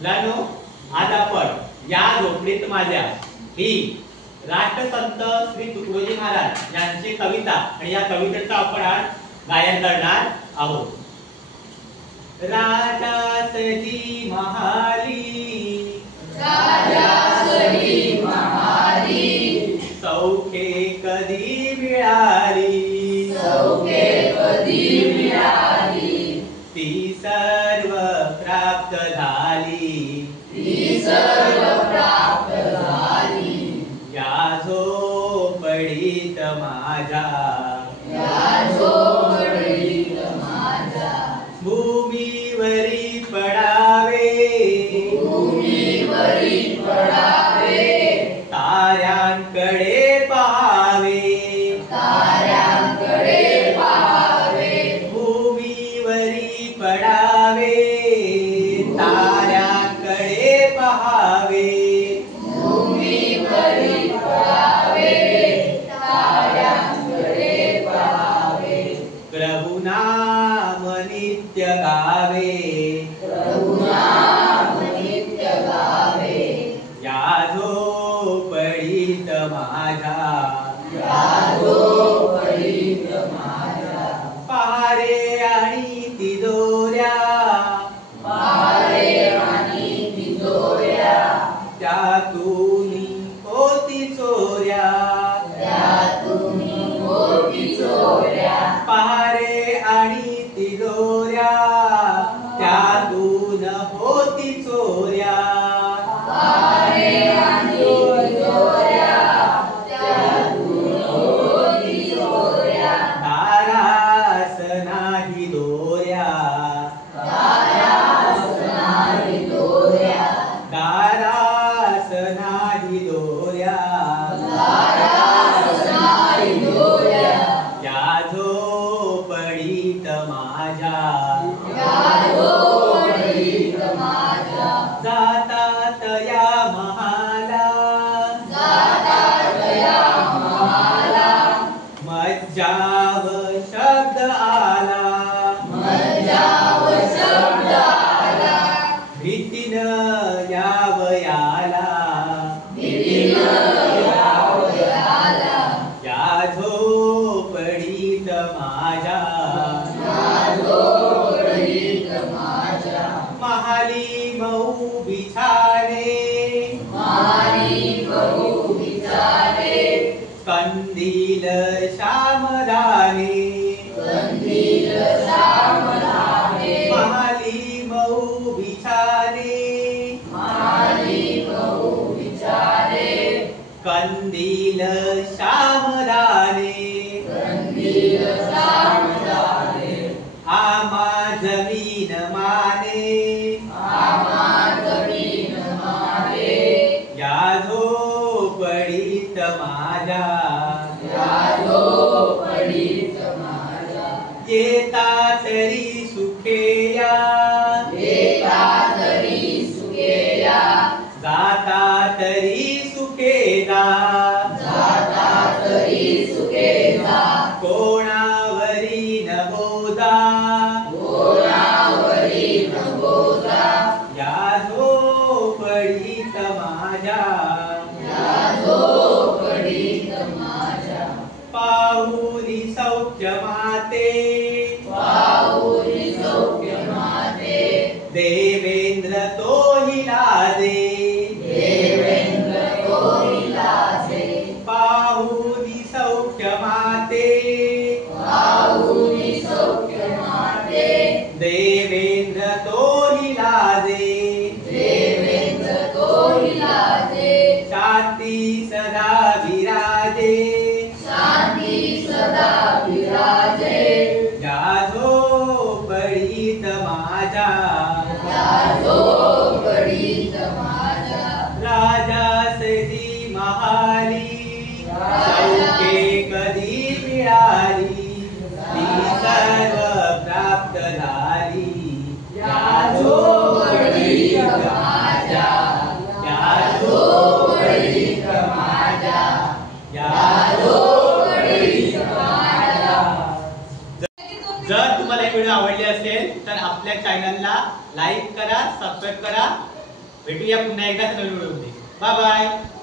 मुलांनो, आज आपण या झोपडीत माझ्या ही राष्ट्रसंत श्री तुकडोजी महाराज यांची कविता आणि या कवितेचं आपण आज गायन करणार आहोत। राजासजी महाली, राजासजी महाली, सौखे कधी मिळाली, सौखे कधी मिळाली, ती सर्व प्राप्त झाली, ती सर्व प्राप्त झाली। या झोपडीत माझ्या, या झोपडीत माझ्या, भूमीवरी पडावे, भूमीवरी पडावे, ताऱ्यांकडे पहावे, ताऱ्यांकडे पहावे, भूमीवरी पडावे, ताऱ्यांकडे पहावे, भूमीवरी पडावे, ताऱ्यांकडे पहावे, प्रभु नाम नित्य गावे, प्रभु नाम नित्य गावे, या झोपडीत माझ्या, या झोपडीत माझ्या, पहारे आणि तिजोऱ्या, पहारे आणि तिजोऱ्या, त्यातून होती चोऱ्या, त्यातून होती चोऱ्या, पहारे आणि तिजोऱ्या, त्यातून होती चोऱ्या, पहारे आणि तिजोऱ्या, त्यातून होती चोऱ्या, दारास नाही दोऱ्या, दारास नाही दोऱ्या, दारास नाही दोऱ्या, दारास नाही दोऱ्या, या झोपडीत माझ्या, या झोपडीत माझ्या, जातात या महाला, जातात या महाला, मज्जाव शब्द आला, मज्जाव शब्द आला, भीतीनं यावयाला, भीतीनं यावयाला, या झोपडीत माझ्या, या झोपडीत माझ्या, महाली मऊ बिछाने, मारी बहु विचारे, कंदील श्यामदाने, कंदील श्यामदाने, महाली मऊ बिछाने, मारी बहु विचारे, कंदील श्यामदाने, कंदील श्यामदाने, आमा जमीन माने, आमा जमीन माने, या झोपडीत माझ्या, या झोपडीत माझ्या, येता तरी सुखेया, येता तरी सुखेया, जाता तरी सुखेदा, जाता तरी सुखेदा, कोणावरी न बोधा, कोणावरी नभोदा, या झोपडीत माझ्या, या झोपडीत माझ्या, पाहुनी सौख्य माते, पाहुरी सौख्य माते, देवेंद्र तोही लाजे, देवेंद्र तोही लाजे, पाहुनी सौख्य माते, पाहुरी सौख्य माते, देवेंद्र तोही लाजे, देवेंद्र तोही लाजे, शांती सदा विराजे, शांती सदा विराजे, या झोपडीत माझ्या, या झोपडीत माझ्या, राजासजी महाली, सौखे कधी मिळाली, ती सर्व प्राप्त झाली, या झोपडीत माझ्या, या झोपडीत माझ्या, या झोपडीत माझ्या। जर तुम्हाला हे व्हिडिओ आवडले असेल तर आपल्या चॅनलला लाईक करा, सबस्क्राईब करा भेटूया पुन्हा एकदा नवीन व्हिडिओमध्ये. Bye bye.